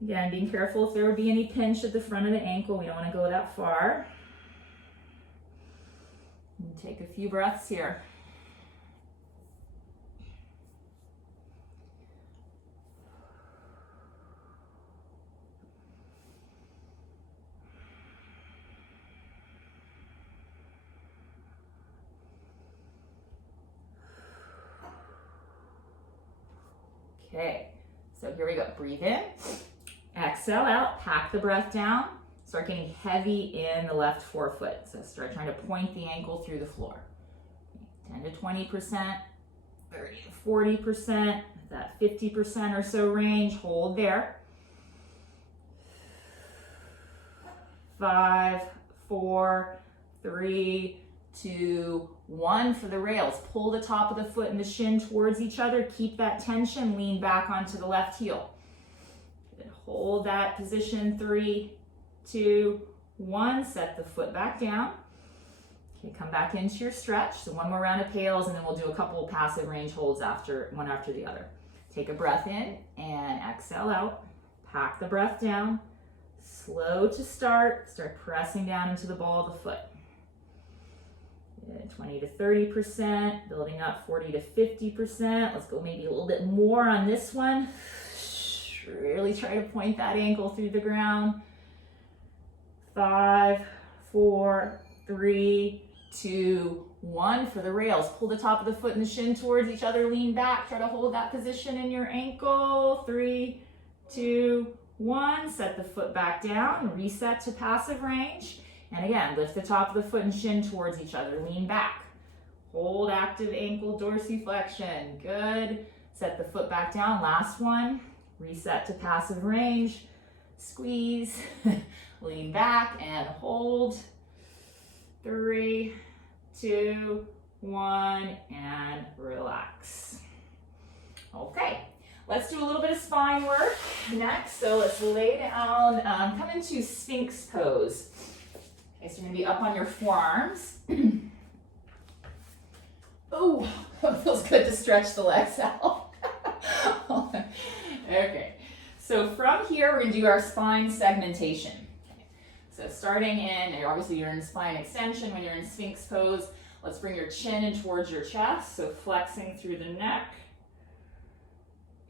Again, being careful if there would be any pinch at the front of the ankle. We don't want to go that far. And take a few breaths here. Okay, so here we go. Breathe in, exhale out, pack the breath down. Start getting heavy in the left forefoot. So start trying to point the ankle through the floor. 10 to 20%, 30 to 40%, that 50% or so range. Hold there. 5, 4, 3, 2, 1 for the rails. Pull the top of the foot and the shin towards each other. Keep that tension. Lean back onto the left heel. Hold that position. 3, 2, 1. Set the foot back down. Okay, come back into your stretch. So one more round of PAILs, and then we'll do a couple of passive range holds one after the other. Take a breath in and exhale out. Pack the breath down. Slow to start. Start pressing down into the ball of the foot. 20 to 30%, building up 40 to 50%. Let's go maybe a little bit more on this one. Really try to point that ankle through the ground. 5, 4, 3, 2, 1 for the rails. Pull the top of the foot and the shin towards each other. Lean back. Try to hold that position in your ankle. 3, 2, 1. Set the foot back down. Reset to passive range. And again, lift the top of the foot and shin towards each other. Lean back. Hold active ankle dorsiflexion. Good. Set the foot back down. Last one. Reset to passive range. Squeeze. Lean back and hold. 3, 2, 1, and relax. Okay, let's do a little bit of spine work next. So let's lay down, come into sphinx pose. Okay, so you're gonna be up on your forearms. Oh, it feels good to stretch the legs out. Okay, so from here, we're gonna do our spine segmentation. So starting in, obviously you're in spine extension when you're in sphinx pose. Let's bring your chin in towards your chest. So flexing through the neck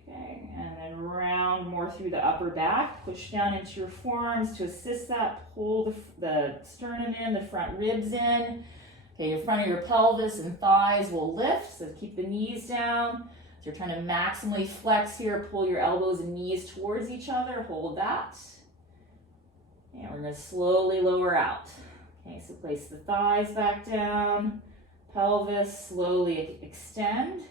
Okay, and then round more through the upper back. Push down into your forearms to assist that. Pull the sternum in, the front ribs in. Okay, the front of your pelvis and thighs will lift, so keep the knees down. So you're trying to maximally flex here. Pull your elbows and knees towards each other. Hold that. And we're going to slowly lower out. Okay, so place the thighs back down. Pelvis, slowly extend.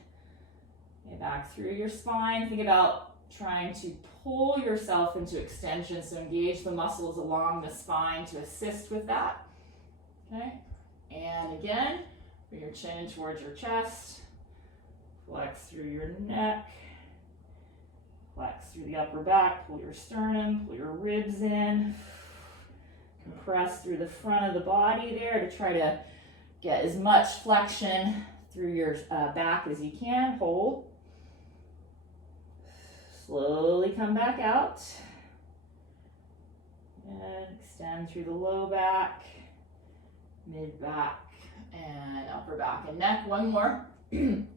Okay, back through your spine. Think about trying to pull yourself into extension, so engage the muscles along the spine to assist with that. Okay, and again, bring your chin towards your chest. Flex through your neck. Flex through the upper back. Pull your sternum, pull your ribs in. Compress through the front of the body there to try to get as much flexion through your back as you can. Hold. Slowly come back out. And extend through the low back, mid back, and upper back and neck. One more. Chin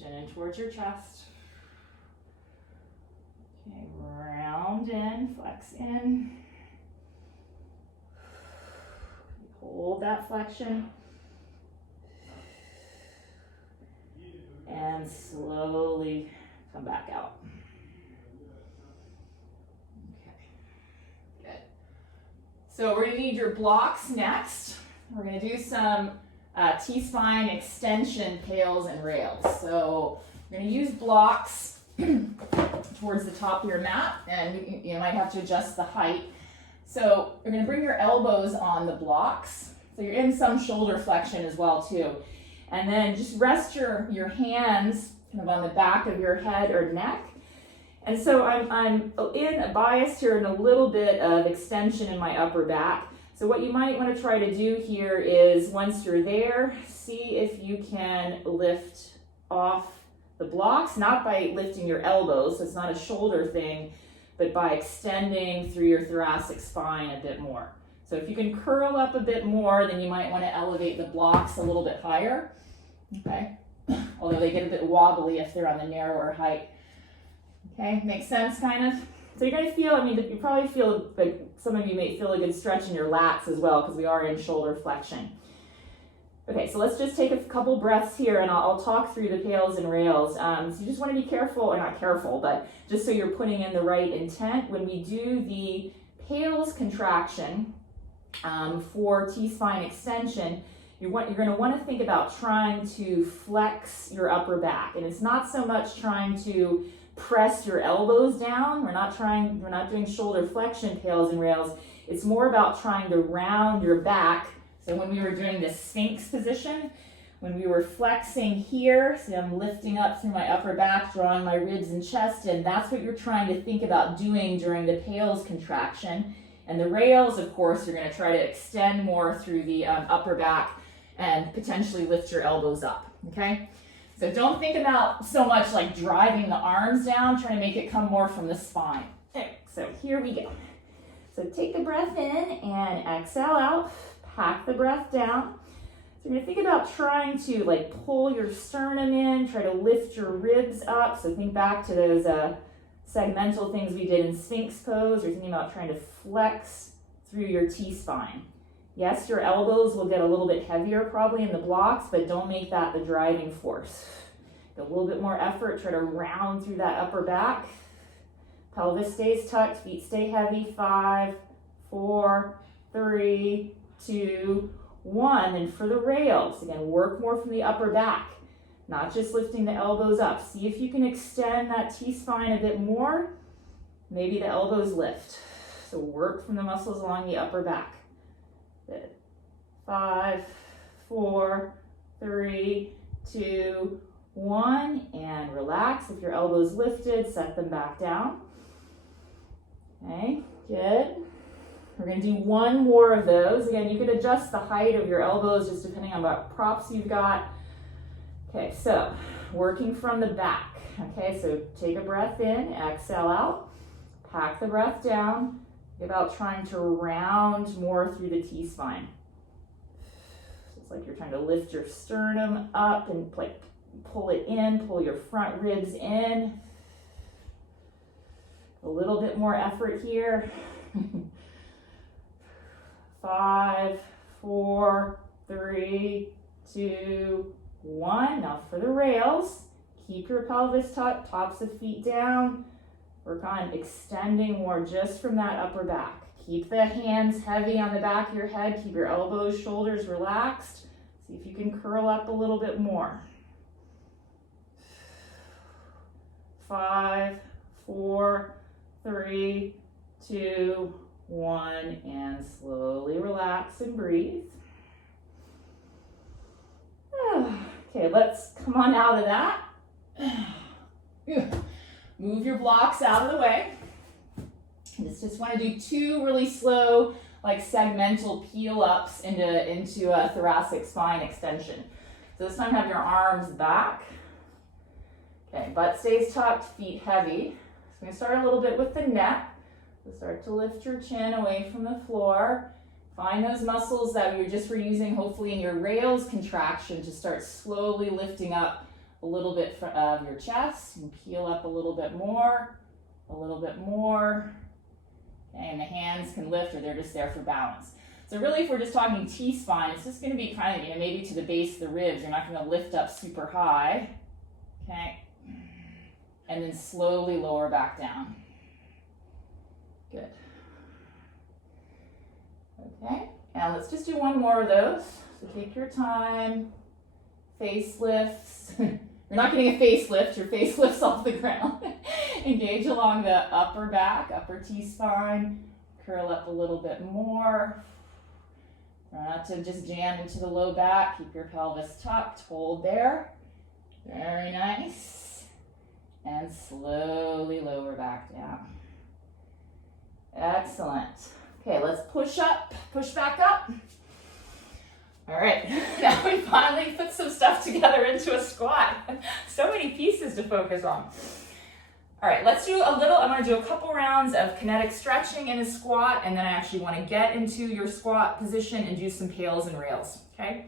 in towards your chest. Okay, round in, flex in. Hold that flexion. And slowly come back out. Okay, good. So we're going to need your blocks next. We're going to do some T-spine extension PAILs and rails. So we're going to use blocks towards the top of your mat, and you might have to adjust the height. So you're going to bring your elbows on the blocks. So you're in some shoulder flexion as well too. And then just rest your hands kind of on the back of your head or neck. And so I'm in a bias here and a little bit of extension in my upper back. So what you might want to try to do here is, once you're there, see if you can lift off the blocks, not by lifting your elbows, so it's not a shoulder thing, but by extending through your thoracic spine a bit more. So if you can curl up a bit more, then you might want to elevate the blocks a little bit higher. Okay, although they get a bit wobbly if they're on the narrower height. Okay, makes sense kind of? So you're going to feel, you probably feel like some of you may feel a good stretch in your lats as well, because we are in shoulder flexion. Okay, so let's just take a couple breaths here, and I'll talk through the PAILs and rails. So you just want to be careful, or not careful, but just so you're putting in the right intent. When we do the PAILs contraction for T-spine extension, you're going to want to think about trying to flex your upper back. And it's not so much trying to press your elbows down. We're not doing shoulder flexion PAILs and rails. It's more about trying to round your back. So when we were doing the sphinx position, when we were flexing here, so I'm lifting up through my upper back, drawing my ribs and chest in, that's what you're trying to think about doing during the PAILs contraction. And the rails, of course, you're going to try to extend more through the upper back and potentially lift your elbows up, okay? So don't think about so much like driving the arms down, trying to make it come more from the spine. Okay, so here we go. So take a breath in and exhale out, pack the breath down. So you're gonna think about trying to like pull your sternum in, try to lift your ribs up. So think back to those segmental things we did in sphinx pose. You're thinking about trying to flex through your T-spine. Yes, your elbows will get a little bit heavier probably in the blocks, but don't make that the driving force. Get a little bit more effort, try to round through that upper back. Pelvis stays tucked, feet stay heavy. 5, 4, 3, 2, 1. And for the rails, again, work more from the upper back, not just lifting the elbows up. See if you can extend that T-spine a bit more. Maybe the elbows lift. So work from the muscles along the upper back. Good. 5, 4, 3, 2, 1, and relax. If your elbows lifted, set them back down. Okay, good. We're going to do one more of those. Again, you could adjust the height of your elbows just depending on what props you've got. Okay, so working from the back. Okay, so take a breath in, exhale out, pack the breath down. About trying to round more through the T-spine. So it's like you're trying to lift your sternum up and like pull it in, pull your front ribs in. A little bit more effort here. 5, 4, 3, 2, 1. Now for the rails, keep your pelvis tucked, tops of feet down. Work on extending more just from that upper back. Keep the hands heavy on the back of your head. Keep your elbows, shoulders relaxed. See if you can curl up a little bit more. 5, 4, 3, 2, 1, and slowly relax and breathe. Okay, let's come on out of that. Move your blocks out of the way. Just want to do 2 really slow, like segmental peel ups into a thoracic spine extension. So this time have your arms back. Okay, butt stays tucked, feet heavy. So I'm going to start a little bit with the neck. So start to lift your chin away from the floor. Find those muscles that we were using hopefully in your rails contraction to start slowly lifting up a little bit of your chest and peel up a little bit more, a little bit more. Okay, and the hands can lift or they're just there for balance. So really if we're just talking T-spine, it's just going to be kind of, maybe to the base of the ribs. You're not going to lift up super high. Okay. And then slowly lower back down. Good. Okay, and let's just do one more of those. So take your time. Facelifts. You're not getting a facelift, your facelift's off the ground. Engage along the upper back, upper T-spine. Curl up a little bit more. Try not to just jam into the low back. Keep your pelvis tucked, hold there. Very nice. And slowly lower back down. Excellent. Okay, let's push up, push back up. All right, now we finally put some stuff together into a squat. So many pieces to focus on. All right, let's do I'm gonna do a couple rounds of kinetic stretching in a squat, and then I actually wanna get into your squat position and do some PAILs and rails, okay?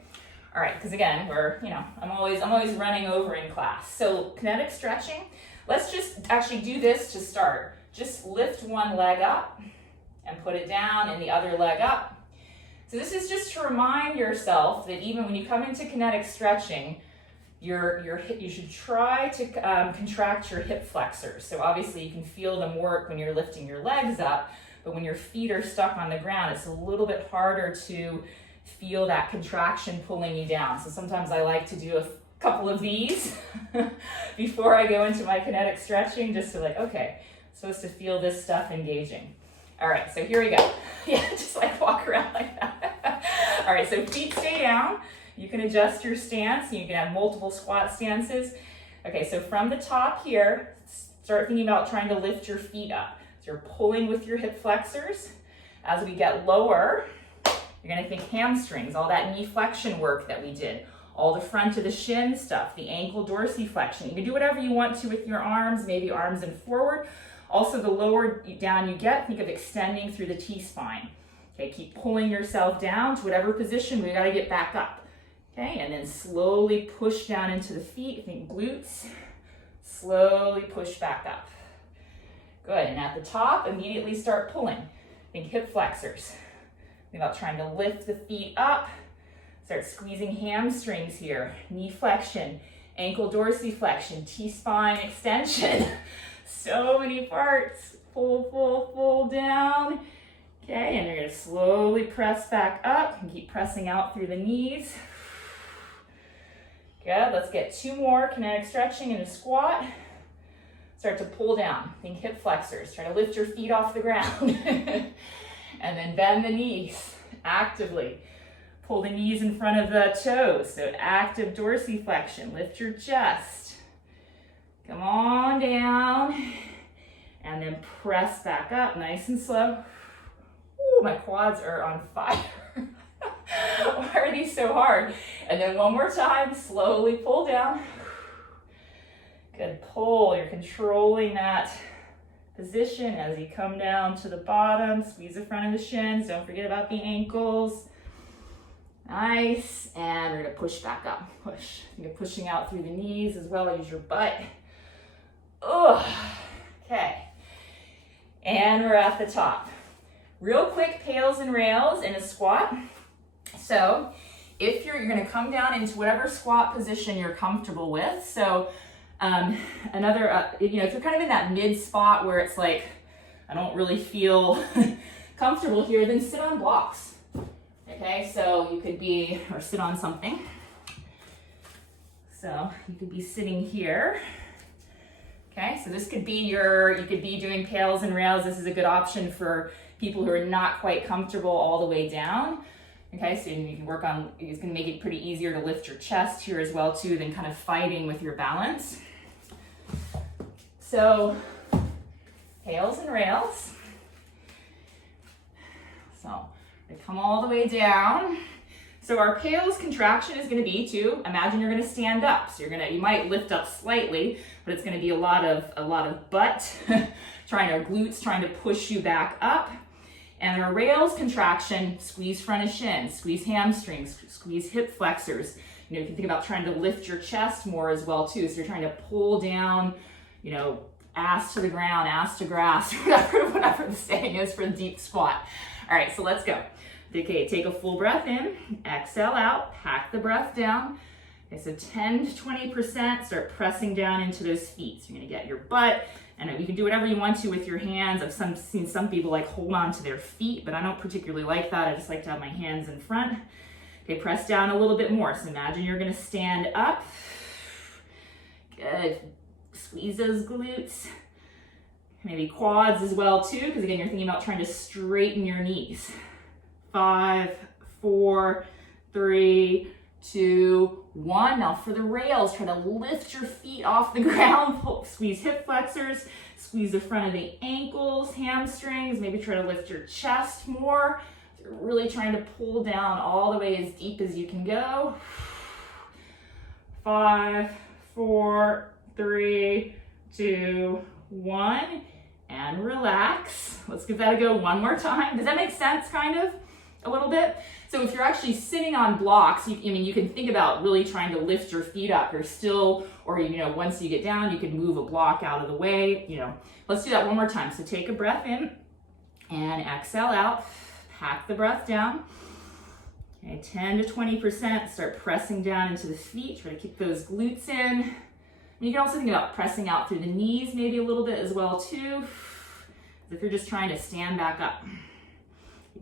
All right, because again, I'm always running over in class. So kinetic stretching, let's just actually do this to start. Just lift one leg up and put it down and the other leg up. So this is just to remind yourself that even when you come into kinetic stretching, you should try to contract your hip flexors. So obviously you can feel them work when you're lifting your legs up, but when your feet are stuck on the ground, it's a little bit harder to feel that contraction pulling you down. So sometimes I like to do a couple of these before I go into my kinetic stretching, just to okay, I'm supposed to feel this stuff engaging. All right, so here we go. Yeah, just walk around like that. All right, so feet stay down. You can adjust your stance. You can have multiple squat stances. Okay, so from the top here, start thinking about trying to lift your feet up. So you're pulling with your hip flexors. As we get lower, you're gonna think hamstrings, all that knee flexion work that we did, all the front of the shin stuff, the ankle dorsiflexion. You can do whatever you want to with your arms, maybe arms and forward. Also, the lower down you get, think of extending through the T-spine. Okay, keep pulling yourself down to whatever position. We gotta get back up. Okay, and then slowly push down into the feet. Think glutes. Slowly push back up. Good, and at the top, immediately start pulling. Think hip flexors. Think about trying to lift the feet up. Start squeezing hamstrings here. Knee flexion, ankle dorsiflexion, T-spine extension. So many parts. Pull, pull, pull down. Okay, and you're gonna slowly press back up and keep pressing out through the knees. Good, let's get 2 more kinetic stretching in a squat. Start to pull down. Think hip flexors. Try to lift your feet off the ground. And then bend the knees actively. Pull the knees in front of the toes. So active dorsiflexion. Lift your chest. Come on down. And then press back up nice and slow. Ooh, my quads are on fire. Why are these so hard? And then one more time, slowly pull down. Good pull. You're controlling that position as you come down to the bottom. Squeeze the front of the shins. Don't forget about the ankles. Nice. And we're going to push back up. Push. You're pushing out through the knees as well. Use your butt. Oh, okay. And we're at the top. Real quick PAILs and rails in a squat. So if you're gonna come down into whatever squat position you're comfortable with. So if you're kind of in that mid spot where it's like, I don't really feel comfortable here, then sit on blocks. Okay, so you could be, or sit on something. So you could be sitting here. Okay, so this could be you could be doing PAILs and rails. This is a good option for people who are not quite comfortable all the way down. Okay, so you can work on, it's gonna make it pretty easier to lift your chest here as well too, than kind of fighting with your balance. So, PAILs and rails. So, they come all the way down. So our PAILs contraction is gonna be to, imagine you're gonna stand up. So you might lift up slightly, but it's gonna be a lot of butt, glutes trying to push you back up. And our rails contraction, squeeze front of shin, squeeze hamstrings, squeeze hip flexors. You know, you can think about trying to lift your chest more as well too. So you're trying to pull down, you know, ass to the ground, ass to grass, whatever the saying is for the deep squat. All right, so let's go. Okay, take a full breath in, exhale out, pack the breath down. Okay, so 10 to 20%, start pressing down into those feet. So you're gonna get your butt, and you can do whatever you want to with your hands. I've seen some people like hold on to their feet, but I don't particularly like that. I just like to have my hands in front. Okay, press down a little bit more. So imagine you're gonna stand up. Good, squeeze those glutes. Maybe quads as well too, because again, you're thinking about trying to straighten your knees. 5, 4, 3, 2, 1. Now for the rails, try to lift your feet off the ground. Squeeze hip flexors, squeeze the front of the ankles, hamstrings. Maybe try to lift your chest more. You're really trying to pull down all the way as deep as you can go. 5, 4, 3, 2, 1. And relax. Let's give that a go one more time. Does that make sense, kind of? A little bit? So if you're actually sitting on blocks, you can think about really trying to lift your feet up. You're still, or once you get down, you can move a block out of the way. Let's do that one more time. So take a breath in and exhale out. Pack the breath down. Okay, 10 to 20%. Start pressing down into the feet. Try to keep those glutes in. And you can also think about pressing out through the knees maybe a little bit as well too. If you're just trying to stand back up.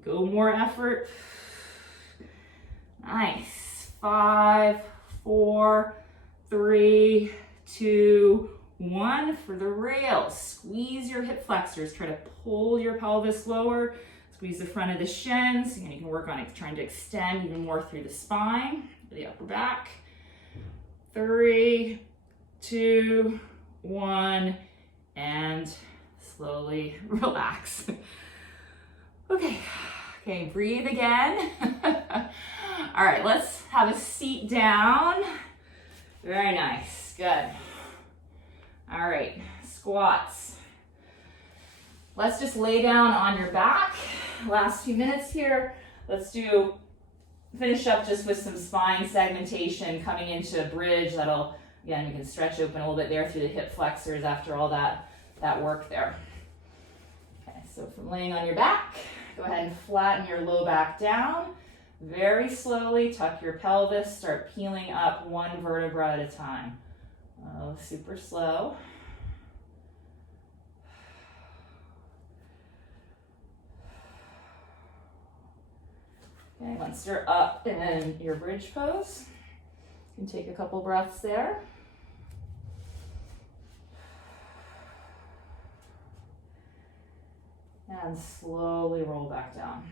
Go more effort. Nice. 5, 4, 3, 2, 1. For the rails, squeeze your hip flexors. Try to pull your pelvis lower. Squeeze the front of the shins. And you can work on trying to extend even more through the spine, the upper back. 3, 2, 1, and slowly relax. Okay, breathe again. All right, let's have a seat down. Very nice, good. All right, squats. Let's just lay down on your back. Last few minutes here. Let's finish up just with some spine segmentation, coming into a bridge. That'll, again, you can stretch open a little bit there through the hip flexors after all that work there. Okay, so from laying on your back, go ahead and flatten your low back down. Very slowly tuck your pelvis, start peeling up one vertebra at a time. Oh, super slow. Okay, once you're up in your bridge pose, you can take a couple breaths there. And slowly roll back down.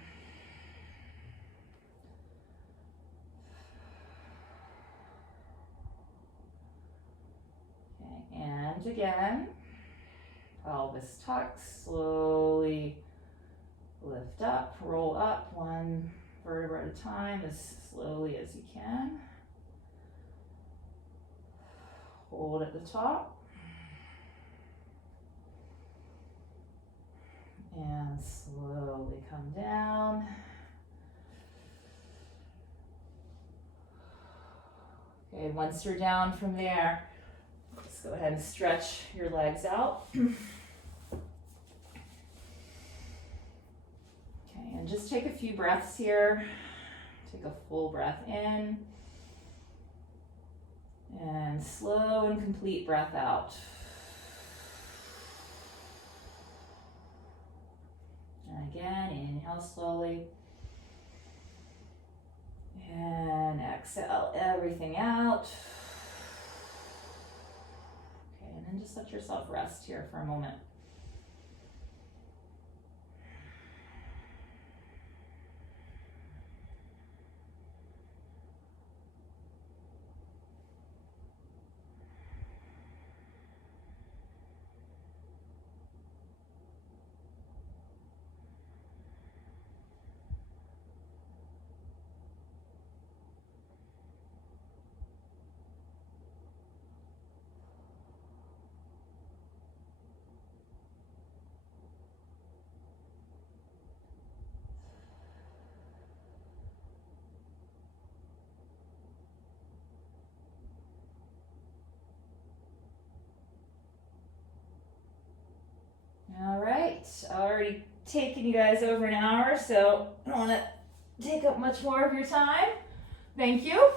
Okay, and again, pelvis tucks, slowly lift up, roll up one vertebra at a time as slowly as you can. Hold at the top. And slowly come down. Okay, once you're down from there, just go ahead and stretch your legs out. And just take a few breaths here. Take a full breath in. And slow and complete breath out. And again, inhale slowly. And exhale everything out. Okay, and then just let yourself rest here for a moment. All right, already taken you guys over an hour, so I don't want to take up much more of your time. Thank you.